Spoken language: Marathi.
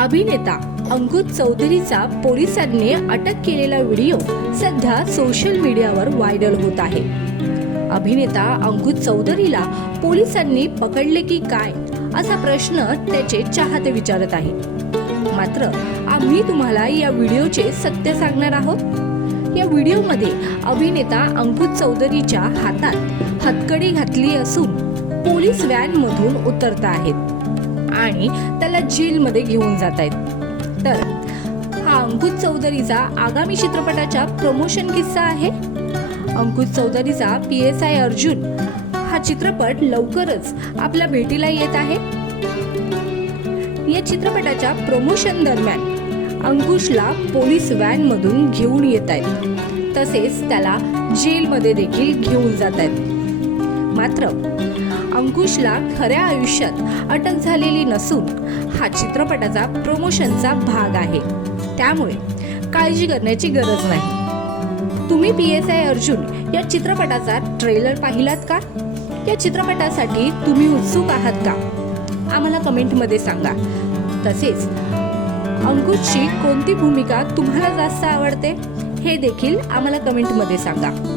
अभिनेता अंकुश चौधरीचा पोलिसांनी अटक केलेला व्हिडिओ सध्या सोशल मीडियावर व्हायरल होत आहे. अभिनेता अंकुश चौधरीला पोलिसांनी पकडले की काय असा प्रश्न त्याचे चाहते विचारत आहे मात्र आम्ही तुम्हाला या व्हिडिओचे सत्य सांगणार आहोत. या व्हिडिओमध्ये अभिनेता अंकुश चौधरीच्या हातात हतकडी घातली असून पोलीस व्हॅन मधून उतरत आहेत. आणि त्याला जेलमध्ये घेऊन जात आहेत तर हा अंकुश चौधरीचा आगामी चित्रपटाच्या प्रमोशन किस्सा आहे. अंकुश चौधरीचा पी एस आय अर्जुन हा चित्रपट लवकरच आपल्या भेटीला येत आहे. या चित्रपटाच्या प्रमोशन दरम्यान अंकुशला पोलीस व्हॅन मधून घेऊन येत आहेत तसेच त्याला जेलमध्ये देखील घेऊन जात आहेत मात्र अंकुशला खऱ्या आयुष्यात अटक झालेली नसून हा चित्रपटाचा प्रमोशनचा भाग आहे. त्यामुळे काळजी करण्याची गरज नाही. तुम्ही पी एस आय अर्जुन या चित्रपटाचा ट्रेलर पाहिलात का? या चित्रपटासाठी तुम्ही उत्सुक आहात का? आम्हाला कमेंटमध्ये सांगा. तसेच अंकुशची कोणती भूमिका तुम्हाला जास्त आवडते? हे देखील आम्हाला कमेंटमध्ये सांगा.